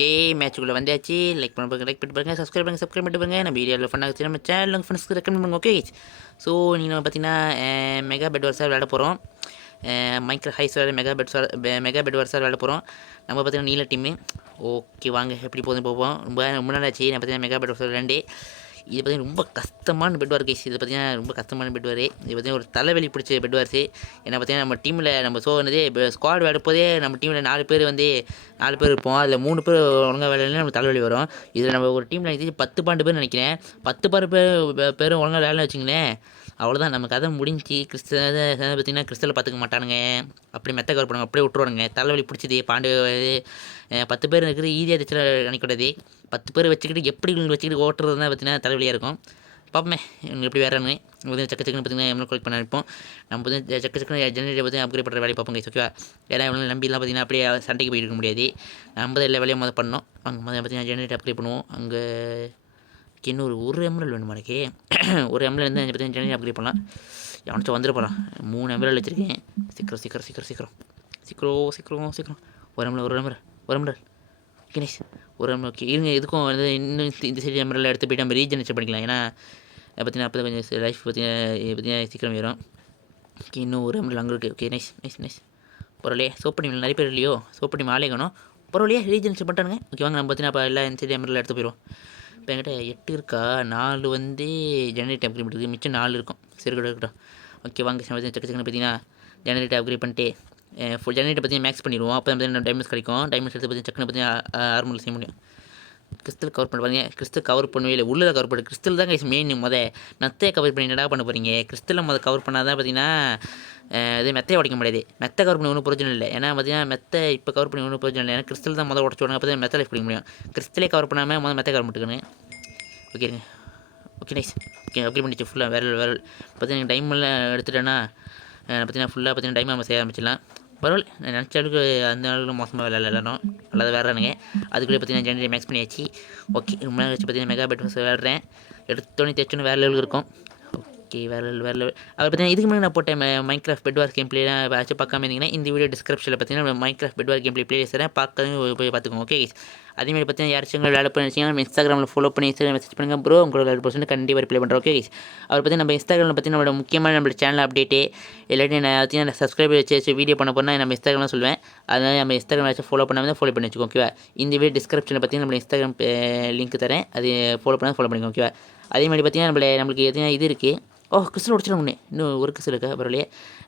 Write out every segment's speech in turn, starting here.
Okay மேட்ச்சுக்குள்ளே வந்தாச்சு. Like பண்ண like பண்ணிட்டு பாருங்க, சப்ஸ்கிரைப் பண்ணிட்டு பாருங்க. நம்ம வீடியோவில் ஃபன்னாக நம்ம சேனல் ஃப்ரெண்ட்ஸ்க்கு ரெக்கமெண்ட் பண்ணுங்க. ஓகே, ஸோ நீங்கள் பார்த்தீங்கன்னா மெகா பெட் வர்ஸாக விளையாட போகிறோம். மைக்ரோ ஹைஸ் மெகா பெட் வர்ஸாக விளையாட போகிறோம். நம்ம பார்த்தீங்கன்னா நீல டீமு. ஓகே வாங்க எப்படி போதும் போவோம். ரொம்ப நாளாச்சு நான் பார்த்தீங்கன்னா மெகா பெட் வர்ஸ் விளையாண்டு. இது பார்த்தீங்கன்னா ரொம்ப கஷ்டமான பெட்வார் கேஸ். இது பார்த்தீங்கன்னா ரொம்ப கஷ்டமான பெட்வார். இது பார்த்தீங்கன்னா ஒரு தலைவலி பிடிச்ச பெட்வார்ஸு. ஏன்னா பார்த்தீங்கன்னா நம்ம டீமில் நம்ம ஸ்குவாட் விளையாடும்போதே நம்ம டீமில் 4 பேர் இருப்போம். அதில் 3 பேர் ஒழுங்காக விளையாடலாம் நம்ம தலைவலி வரும். இதில் நம்ம ஒரு டீமில் இது 10 பேர் நினைக்கிறேன். 10 பேரும் ஒழுங்காக விளையாடலாம் வச்சுங்களேன். அவ்வளோதான் நம்ம கதை முடிஞ்சு. பார்த்தீங்கன்னா கிறிஸ்டலில் பார்த்துக்க மாட்டானுங்க. அப்படி மெத்த கவர் பண்ணுவாங்க, அப்படியே விட்டுருவானுங்க. தலைவலி பிடிச்சது 10 பேர் இருக்கிறது ஈஸியாக இருந்துச்சுல நினைக்கூடாது. 10 பேர் வச்சுக்கிட்டு ஓட்டுறது தான் பார்த்தீங்கன்னா தலைவலியாக இருக்கும். பார்ப்போமே இவங்க எப்படி வேறானு சக்கன்னு பார்த்தீங்கன்னா எவ்வளோ கலெக்ட் பண்ண இருப்போம். நம்ம வந்து சக்கன்னு ஜெனரேட்டர் பற்றி அப்கிரேட் பண்ணுற வேலையை பார்ப்போம் கைஸ். ஓகேவா, ஏன்னா இவங்க நம்பிலாம் பார்த்தீங்கன்னா அப்படியே சண்டைக்கு போயிருக்க முடியாது. நம்ம தான் எல்லா வேலையும் பண்ணோம். அங்கே பார்த்தீங்கன்னா ஜெனரேட்டர் அப்கிரேட் பண்ணுவோம். அங்கே இன்னும் ஒரு எம்எல் வேணுமா எனக்கு? ஒரு எம்எல் வந்து பார்த்தீங்கன்னா ஜெனரேட்டர் அப்கிரேட் பண்ணலாம். எவனாச்சும் வந்துட போகிறான். 3 எம்எல் வச்சுருக்கேன். சீக்கிரம். ஒரு எம்எல் கினேஷ் ஒரு ஓகே இருங்க. இதுக்கும் வந்து இன்னும் இந்த சைடு எம்எல் எடுத்து போய்ட்டு நம்ம ரீஜெனரேட் பண்ணிக்கலாம். ஏன்னா பார்த்தீங்கன்னா அப்போ தான் கொஞ்சம் லைஃப் பார்த்தீங்கன்னா சீக்கிரம் வரும். ஓகே இன்னும் ஒரு எம்எல் அங்கே இருக்குது. ஓகே நைஸ் பரவாயில்லையே. சோப் பண்ணி நிறைய பேர் இல்லையோ, சோப் பண்ணி ஆலேக்கணும். பரவாயில்லையே ரீஜெனரேட் பண்ணிட்டானுங்க. ஓகே வாங்க நம்ம பார்த்தீங்கன்னா அப்போ எல்லாம் இந்த சைடு எம்எல் எடுத்து போயிடுவோம். இப்போ என்கிட்ட 8 இருக்கா, 4 வந்து ஜெனரேட் அப்கிரேட் இருக்குது, மிச்சம் 4 இருக்கும். சரி இருக்கட்டும். ஓகே வாங்க சக்கன்னு பார்த்தீங்கன்னா ஜெனரேட் அப்கிரேட் பண்ணிட்டு ஃபுல் ஜெனரேட்டர் பற்றி மேக்ஸ் பண்ணிடுவோம். அப்போ தான் பார்த்தீங்கன்னா டைமண்ட்ஸ் கிடைக்கும். டைமண்ட்ஸ் எடுத்து பற்றி சக்கன்னு பார்த்தீங்கன்னா ஆர்மரில் செய்ய முடியும். கிறிஸ்டல் கவர் பண்ணுவாங்க. கிறிஸ்டல் கவர் பண்ணவே இல்லை, உள்ளே கவர் பண்ணு. கிறிஸ்டல் தான் கைஸ் மெயின். மெத்தையை கவர் பண்ணி என்னடா பண்ண போகிறீங்க? கிறிஸ்டலில் கவர் பண்ணால் தான் பார்த்தீங்கன்னா இது மெத்தையை உடைக்க முடியாது. மெத்தை கவர் பண்ணி ஒன்றும் பிரயோஜனம் இல்லை. ஏன்னா பார்த்தீங்கன்னா மெத்தை இப்போ கவர் பண்ணி ஒன்றும் பிரயோஜனம் இல்லை. ஏன்னா கிறிஸ்டல் தான் உடச்சு விடுங்க. அப்போ தான் மெத்தை லைஃப் பிடிக்க முடியும். கிறிஸ்டலே கவர் பண்ணாமல் மெத்தை கவர் பண்ணிட்டுக்கணும். ஓகேங்க. Okay nice. ஓகே அப்கிரேட் பண்ணிச்சு ஃபுல்லாக வேறு பார்த்தீங்கன்னா டைமெல்லாம் எடுத்துட்டேன்னா பார்த்தீங்கன்னா ஃபுல்லாக பார்த்தீங்கன்னா டைம் நம்ம செய்ய ஆரம்பிச்சிடலாம். பரவாயில்ல, நான் நினச்ச அளவுக்கு அந்த அளவுக்கு மோசமாக விளையாடலாம். அல்லது வேறானுங்க. அதுக்குள்ளே பார்த்தீங்கன்னா ஜெனரேட் மேக்ஸ் பண்ணியாச்சு. ஓகே ரொம்ப நாள் வச்சு பார்த்தீங்கன்னா மெகா பெட் விளையாடுறேன். எடுத்தோன்னே தேய்ச்சோன்னு வேறு லெவலுக்கு இருக்கும். ஓகே வேறு லெவல். அவர் பார்த்தீங்கன்னா இதுக்கு முன்னாடி நான் போட்டேன் மைன்கிராஃப்ட் பெட்வார் கேம் பிளேலாம் ஏதாச்சும் பார்க்காம இருந்தீங்கன்னா இந்த வீடியோ டிஸ்கிரிப்ஷனில் பார்த்தீங்கன்னா மைன்கிராஃப்ட் பெட்வார் கேம் பிளே தரேன். பார்க்கறது போய் பார்த்துக்கோங்க. ஓகே அதேமாதிரி பார்த்தீங்கன்னா யாராச்சும் விளையாட பண்ணிச்சிங்கன்னா நம்ம இன்ஸ்டாகிராமில் ஃபாலோ பண்ணி மெசேஜ் பண்ணுங்கள் ப்ரோ. உங்களோட 100% கண்டிப்பாக ரிப்ளை பண்ணுறோம். ஓகே அவர் பற்றி நம்ம இன்ஸ்டாகிராமில் பற்றி நம்மளோட முக்கியமான நம்மளோட சேனல் அப்டேட்டு எல்லாத்தையும் நான் பார்த்தீங்கன்னா சப்ஸ்கிரைப் வச்சு வீடியோ பண்ண போனால் நம்ம இன்ஸ்டாகிராமில் சொல்லுவேன். அதனால் நம்ம இன்ஸ்டாகிராம் வச்சு ஃபாலோ பண்ணாமல் ஃபாலோ பண்ணி வச்சுக்கோங்க. ஓகேவா, இந்த வீடியோ டிஸ்கிரிப்ஷனில் பார்த்தீங்கன்னா நம்ம இன்ஸ்டாகிராம் லிங்க் தரேன். அது ஃபாலோ பண்ணிக்கோங்க. ஓகேவா, அதேமாதிரி பார்த்தீங்கன்னா நம்மளுக்கு எதுனா இது இருக்குது. கிறிஸ்டல் உடச்சிடும் ஒன்று. இன்னும் ஒரு கிறிஸ்டல் இருக்கா பரவாயில்லையே.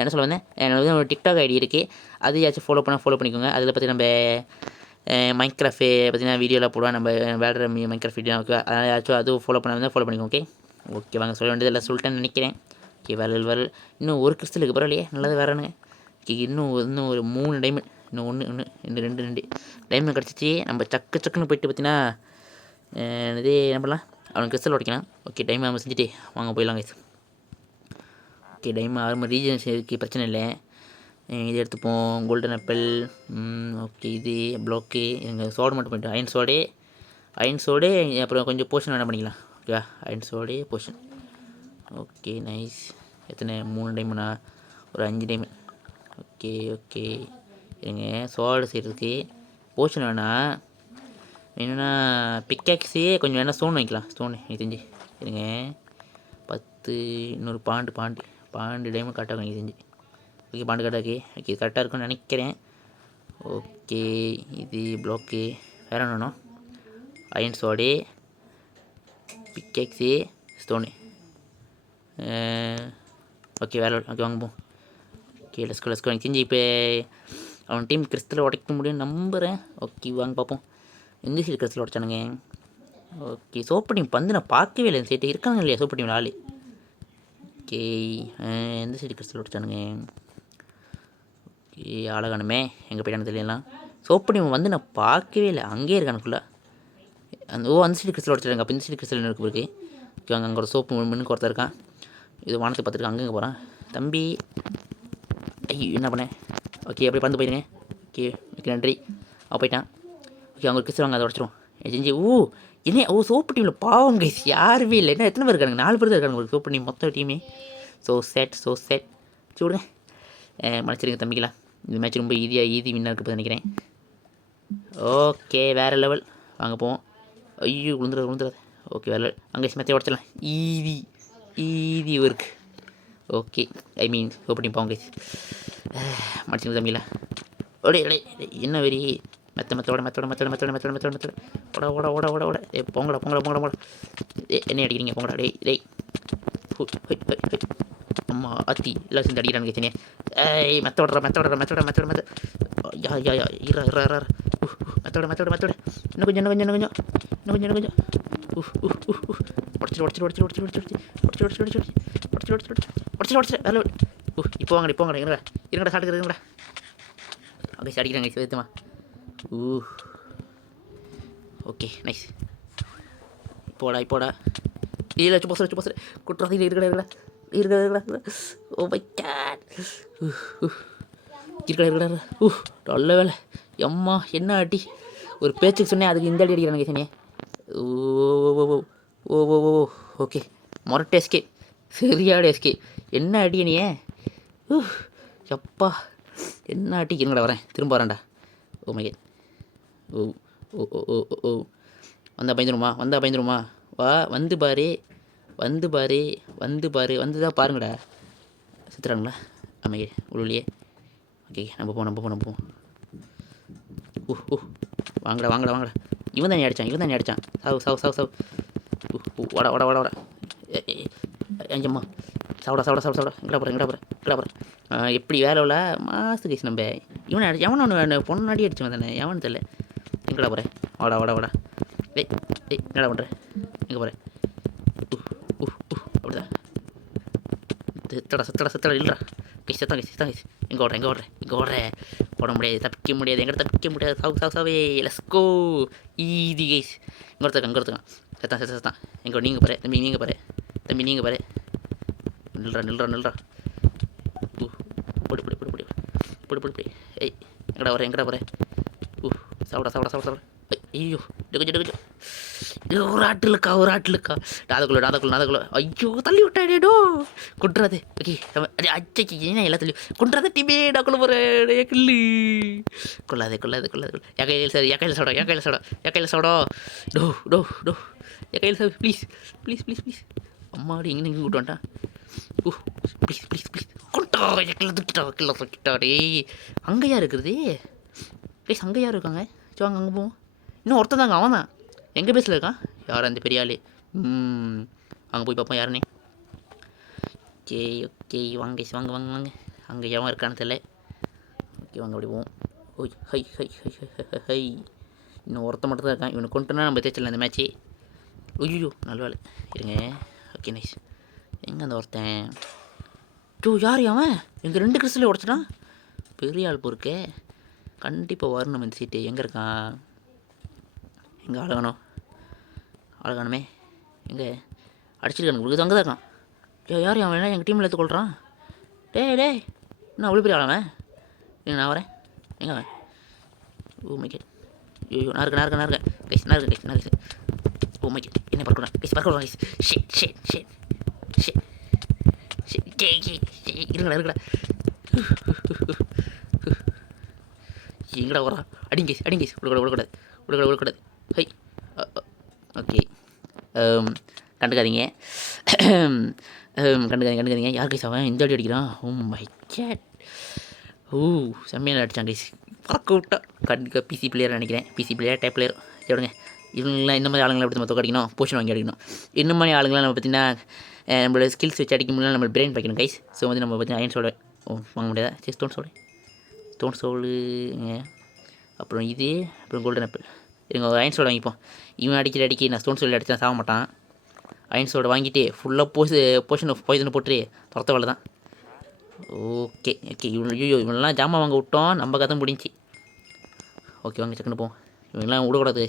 என்ன சொல்ல வந்தேன், எனக்கு ஒரு டிக்டாக் ஐடி இருக்குது. அது ஏதாச்சும் ஃபாலோ பண்ணிக்கோங்க. அதில் பற்றி நம்ம மைன்கிராஃப்ட் பார்த்தீங்கன்னா வீடியோவில் போடுவோம். நம்ம விளையாடுற மைன்கிராஃப்ட் வீடியோ. ஓகே அதனால் ஏதாச்சும் அதுவும் ஃபாலோ பண்ணிக்கோங்க. ஓகே வாங்க சொல்ல வேண்டியது எல்லாம் சொல்லிட்டேன்னு நினைக்கிறேன். ஓகே வேறு இன்னும் ஒரு கிறிஸ்டல் இருக்குது பரவாயில்லையே. நல்லது வேறானுங்க. ஓகே இன்னும் ஒரு 3 டைமண்ட். இன்னும் ஒன்று 2 டைமண்ட் கிடச்சிச்சு. நம்ம சக்குன்னு போயிட்டு பார்த்தீங்கன்னா இதே என்ன பண்ணலாம், அவனுக்கு கிறிஸ்டல் உடைக்கலாம். ஓகே டைம் நம்ம செஞ்சுட்டு வாங்க போயிடலாம் கைஸ். ஓகே டைம் ஆறு ரீஜன்ஸ் இருக்குது, பிரச்சனை இல்லை. இது எடுத்துப்போம். Golden apple. ஓகே இது ப்ளாக்கு. எங்கள் சோடு மட்டும் பண்ணிட்டோம். அயன் சோடு அப்புறம் கொஞ்சம் போர்ஷன் என்ன பண்ணிக்கலாம். ஓகேவா, அயன் சோடு போர்ஷன். Okay nice. எத்தனை 3 டைமண்டா, ஒரு 5 டைமண்ட். ஓகே இருங்க. சோடு செய்கிறதுக்கு போர்ஷன் வேணாம். என்னென்னா பிக்காக்ஸே கொஞ்சம் வேணால் ஸ்டோன் வைக்கலாம். ஸ்டோனு எனக்கு தெரிஞ்சு இருங்க. 10 இன்னொரு பாண்டு டைமண்ட் கரெக்டாக எனக்கு தெரிஞ்சு. ஓகே பாண்டு கரெக்டாக. ஓகே கரெக்டாக இருக்குன்னு நினைக்கிறேன். ஓகே இது ப்ளாக்கு. வேறு என்ன வேணும்? Iron sword, pickaxe, stone. Okay வேறு ஓகே வாங்குவோம். ஓகே லெஸ்கோ எனக்கு தெரிஞ்சு இப்போ அவன் டீம் கிறிஸ்டலில் உடைக்க முடியும்னு நம்புகிறேன். ஓகே வாங்க பார்ப்போம். எந்த சைடு கிறிஸ்டலில் உடைச்சானுங்க? ஓகே சோப்பு டீம் வந்து நான் பார்க்கவே இல்லை. இந்த சைட்டு இருக்காங்க இல்லையா சோப்பு டீம் ஆள்? ஓகே எந்த சைடு கிறிஸ்டல் உடைச்சானுங்க? ஓகே ஆளகானுமே எங்கே போயிட்டானு தெரியலாம். சோப்பு டீம் வந்து நான் பார்க்கவே இல்லை. அங்கேயே இருக்கானுக்குள்ளே அந்த சைடு கிறிஸ்டல் உடைச்சிருக்காங்க. அப்போ இந்த சைடு கிறிஸ்டல் இருக்கு இருக்கு. ஓகே அங்கே ஒரு சோப்பு முன்னுக்கு ஒருத்தர் இருக்கான். இது வானத்தை பார்த்துருக்கான். அங்கே போகிறான் தம்பி. ஐயோ என்ன பண்ணேன்? ஓகே அப்படியே பறந்து போயிருங்க. ஓகே நன்றி. போயிட்டான். ஓகே அவங்க ஒரு கிறிஸ்டல் வாங்க, அதை உடச்சிரும் செஞ்சு. என்ன சோப்பு டீமில் பாவம் கைஸ் யாருமே இல்லை. என்ன எத்தனை பேர் இருக்காங்க? 4 பேர் தான் இருக்காங்க ஒரு சோப்பு டீம் மொத்தம் டீமே. ஸோ செட் விடுங்க. மன்னிச்சிருங்க தம்பிக்கலாம். இந்த மேட்ச் ரொம்ப ஈஸி வின்னாக இருக்குது நினைக்கிறேன். ஓகே வேறு லெவல். வாங்க போவோம். ஐயோ விழுந்துடாது. ஓகே வேறு லெவல். அங்கே மெத்தையை உடச்சிடலாம். Easy easy work. Okay I mean ஓப்பனி போங்க மடிச்சு தம்பியில். ஓடே ஓடே என்ன வெறி. மெத்தோட ஓட ஏ போங்கடா. என்ன அடிக்கிறீங்க போங்கடா டேய். அம்மா அத்தி எல்லாம் சேர்ந்து அடிக்கிறானுங்க சனியா. ஏய் மெத்தோட யா இரா மெத்தோட இன்னும் கொஞ்சம் உடச்சிட்டு வேலை. இப்போ வாங்கடா இருங்கடா சாட்டுக்கு இருங்கடா. அப்படியே அடிக்கிறாங்க சேர்த்துமா. Okay nice. இப்போடா இல்லை சும்மா குற்றாசி இருக்கடா. Oh my God. இருக்கடா. நல்ல வேலை. எம்மா என்ன அடி. ஒரு பேச்சுக்கு சொன்னேன், அதுக்கு இந்த அடி அடிக்கிறானுங்க சனியே. ஓ ஓகே மொரட்டை எஸ்கே. சரியாட எஸ்கே. என்ன அடி நீயே. எப்பா என்ன அடி. இருங்கடா வரேன், திரும்ப வரேன்டா. ஓ மை காட். ஓ வந்தால் பயந்துருமா. வா வந்து பாரு வந்துதான் பாருங்கடா. சுற்றுறாங்களா அமையே உள்ளே. ஓகே நம்ம போவோம். வாங்கடா. இவன் தான் அடித்தான். சாவு. வாடா. ஏஞ்சம்மா சாப்பிட. எங்கடா போகிற. எப்படி வேலை இல்லை மாசு கேஸ் நம்ம. எவனை பொண்ணாடி அடிச்சு வந்தானே எவனு தெரியல. எங்கடா போகிறேன். வாடா. டேய் என்னடா பண்ணுற. எங்கே போகிறேன். அப்படிதான் செத்தடா இல்லைடா. செத்தான். எங்கே ஓடுற. போட முடியாது, தப்பிக்க முடியாது. எங்கிட்ட தப்பிக்க முடியாது. சாவே லெஸ்கோ ஈஸி கைஸ். இங்கே ஒருத்தக்கான் செத்தான். எங்கே நீங்கள் பாரு தம்பி நீங்கள் பாரு. நில்றா. பொடி. ஏய் எங்கடா போகிற. சாப்பிட. ஐயோ கொஞ்சம் ஒரு ஆட்டிலுக்கா. நாதக்குள்ள. ஐயோ தள்ளி விட்டாடேடோ. கொண்டுறாது. ஓகே அச்சை ஏன்னா எல்லாம் தள்ளி கொண்டுறாத டிபே டாக்குள்ள போகிறேன். கில்லு கொள்ளாதே. என் கையில் சோடா. டோ என் கையில் சார் ப்ளீஸ். அம்மாடி எங்கே கூட்டு வந்துட்டான். ப்ளீஸ் கொண்டா. என் தூக்கிட்டா டே. அங்கேயா இருக்கிறது. ப்ளீஸ் அங்கே யார் இருக்காங்க. வாங்க அங்கே போவோம். இன்னும் ஒருத்தன் தாங்க, அவன் தான் எங்கள் பேஸில் இருக்கான். யார் அந்த பெரிய ஆள். அங்கே போய் பார்ப்போம் யாருன்னு. ஓகே வாங்க. அங்கே எவன் இருக்கான்னு தெரியல. ஓகே வாங்க அப்படி போவோம். ஓய் ஹை. இன்னும் ஒருத்த மட்டும் தான் இருக்கான். இவனை கொண்டுனா நம்ம தேய்ச்சல இந்த மேட்ச்சு. ஐயோ நல்ல வேலை. இருங்க. Okay nice. எங்கே அந்த ஒருத்தன். யார் அவன். எங்கள் 2 கிறிஸ்டலே உடச்சிட்டான். பெரிய ஆள் பொறுக்கே. கண்டிப்பாக வரணும் இந்த சீட்டு. எங்கே இருக்கான். எங்கே அழகானுமே. எங்கே அடிச்சிருக்கானு உங்களுக்கு அங்கே தான் இருக்கான். யார் அவன் எங்கள் டீமில் எடுத்துக்கொள்கிறான். டேய் நான் அவ்வளோ பெரிய ஆளாவன். நான் வரேன். எங்கே அவன். Oh my God. ஐயோ நான் இருக்கேன் கைஸ். O my gate. என்ன பார்க்கலாம் கைஸ். ஷேட். இருங்கடா. எங்கடா வரா. அடிங்க விடக்கூடாது. ஹை ஓகே கண்டுக்காதீங்க. யார் கைஸ் அவன் இந்த அடி அடிக்கிறான். Oh my god. செம்மையான அடித்தான் கைஸ். பார்க்க விட்டா கண்டிப்பாக பிசி பிளேயர் நினைக்கிறேன். டைப் பிளேயர் சொல்லுங்க. இவங்களாம் இந்த மாதிரி ஆளுங்களை எப்படி நம்ம தோக்க அடிக்கணும். போஷன் வாங்கி அடிக்கணும். இந்த மாதிரி ஆளுங்களாம் நம்ம பார்த்தீங்கன்னா நம்மளோட ஸ்கில்ஸ் வச்சு அடிக்க முடியல. நம்ம பிரெயின் வைக்கணும் கைஸ். ஸோ வந்து நம்ம பார்த்தீங்கன்னா அயன் சோல் வாங்க முடியாதா. சரி ஸ்டோன் சோலுங்க. அப்புறம் இது அப்புறம் கோல்டன் ஆப்பிள். இருங்க ஒரு அயன் சோல் வாங்கிப்போம். இவன் அடிக்கி நான் ஸ்டோன் சோல் அடித்தா சாக மாட்டான். அயன் சோல்டை வாங்கிட்டு ஃபுல்லாக போஷன் ஆஃப் பாய்சனை போட்டு துரத்த வேலை தான். ஓகே இவனெல்லாம் ஜாமான் வாங்க விட்டோம். நம்ம கதை முடிஞ்சு. ஓகே வாங்க செக்குன்னு போவோம். இவங்கெல்லாம் விடக்கூடாது.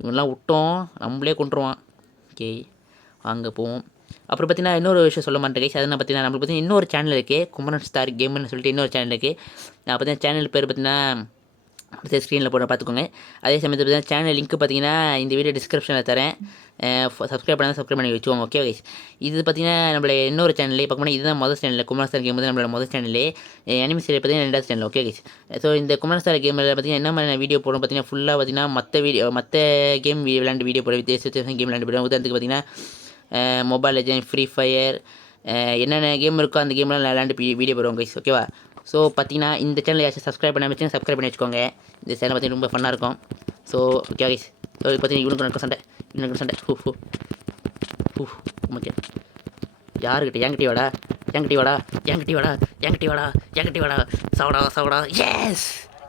இவனெல்லாம் விட்டோம் நம்மளே கொண்டுருவான். ஓகே வாங்க போவோம். அப்புறம் பார்த்தீங்கன்னா இன்னொரு விஷயம் சொல்ல மாட்டேன் கைஸ். அதனால் பார்த்தீங்கன்னா நம்மளுக்கு பார்த்தீங்கன்னா இன்னொரு சேனல் இருக்குது. குமரன் ஸ்டார் கேம்னு சொல்லிட்டு இன்னொரு சேனல் இருக்குது. நான் பார்த்தீங்கன்னா சேனல் பேர் பார்த்தீங்கன்னா அடுத்த ஸ்க்ரீனில் போட பார்த்துக்கோங்க. அதே சமயத்தில் பார்த்தீங்கன்னா சேனல் லிங்க் பார்த்தீங்கன்னா இந்த வீடியோ டிஸ்கிரிப்ஷனில் தரேன். சப்ஸ்கிரைப் பண்ணால் சப்ஸ்கிரைப் பண்ணி வச்சுக்கோங்க. ஓகே கைஸ், இது பார்த்தீங்கன்னா நம்மளோட இன்னொரு சேனல்லே பார்க்கணும். இதுதான் முதல் சேனல் குமாரஸ்தார் கேம் வந்து நம்மளோட முதல் சேனல்லே. அனிமி சீரியல் பார்த்தீங்கன்னா 2வது சேனல். ஓகே கைஸ், ஸோ இந்த குமாரஸ்தார் கேமில் பார்த்தீங்கன்னா என்ன மாதிரி வீடியோ போடும் பார்த்தீங்கன்னா ஃபுல்லாக பார்த்தீங்கன்னா மற்ற கேம் விளையாண்டு வீடியோ போட வித்தியாச கேம் விளையாண்டு போடுவோம். உதாரணத்துக்கு பார்த்தீங்கன்னா மொபைல் லெஜண்ட், ஃப்ரீ ஃபயர், என்னென்ன கேம் இருக்கோ அந்த கேம்லாம் விளையாண்டு வீடியோ போடுவோம் கைஸ். ஓகேவா? ஸோ பார்த்தீங்கன்னா இந்த சேனல் யாச்சும் சப்ஸ்கிரைப் பண்ண வச்சுன்னா சப்ஸ்கிரைப் பண்ணி வச்சுக்கோங்க. இந்த சேனல் பார்த்தீங்கன்னா ரொம்ப ஃபன்னாக இருக்கும். ஸோ ஓகே கைஸ், ஸோ பார்த்தீங்கன்னா இவனுக்கு சண்டை ஓகே. யாருக்கிட்ட? என்கிட்ட வாடா சாவடா. எஸ்,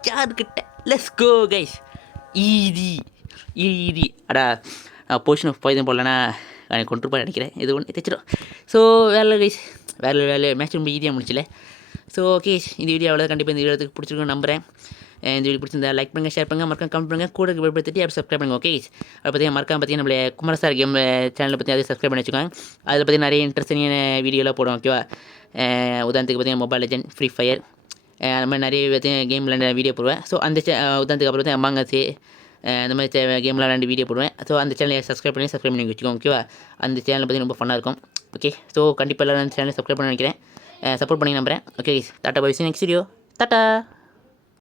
யாருக்கிட்ட? Let's go guys. ஈதி அடா போர்ஷன் ஆஃப் பாய்சன் போடலன்னா எனக்கு கொண்டுருப்பா நினைக்கிறேன். இது ஒன்று தைச்சிடும். ஸோ வேலை கைஸ், வேலை மேட்ச் ரொம்ப ஈஸியாக முடிச்சில்ல. ஸோ ஓகே, இந்த வீடியோ அவ்வளோ. கண்டிப்பாக இந்த வீடியோக்கு பிடிச்சிருக்குன்னு நம்புறேன். இந்த வீடியோ பிடிச்சிருந்தா லைக் பண்ணுங்கள், ஷேர் பண்ணுங்கள், மறக்காம கமெண்ட் பண்ணுங்கள், கூட படுத்திட்டு அப்படி சப்ஸ்கிரைப் பண்ணுங்கள். ஓகே, அதை பார்த்தீங்கன்னா மறக்காம பார்த்தீங்கன்னா நம்மளே குமாரஸ்தார் கேம் சேனலை பற்றி அதை சப்ஸ்கிரைப் பண்ணி வச்சுக்கோங்க. அதில் பார்த்தீங்கன்னா நிறைய இன்ட்ரெஸ்டிங்கான வீடியோலாம் போடுவோம். ஓகேவா? உதாரணத்துக்கு பார்த்தீங்கன்னா மொபைல் லெஜண்ட், ஃப்ரீ ஃபயர், அந்த மாதிரி நிறைய பார்த்தீங்கன்னா கேம் விளையாண்ட வீடியோ போடுவேன். ஸோ அந்த உதாரணத்துக்கு அப்புறம் பார்த்தீங்கன்னா அம்மாங்காசி அந்த மாதிரி கேம்லாம் விளையாண்டு வீடியோ போடுவேன். ஸோ அந்த சேனலை சப்ஸ்கிரைப் பண்ணி வச்சுக்கோங்க. ஓகேவா? அந்த சேனல் பார்த்தீங்கன்னா ரொம்ப ஃபன்னாக இருக்கும். ஓகே, ஸோ கண்டிப்பாக எல்லோரும் அந்த சேனலை சப்ஸ்கிரைப் பண்ண நினைக்கிறேன். சப்போர்ட் பண்ணி நம்புறேன். Okay tata, bye, see next video. Tata.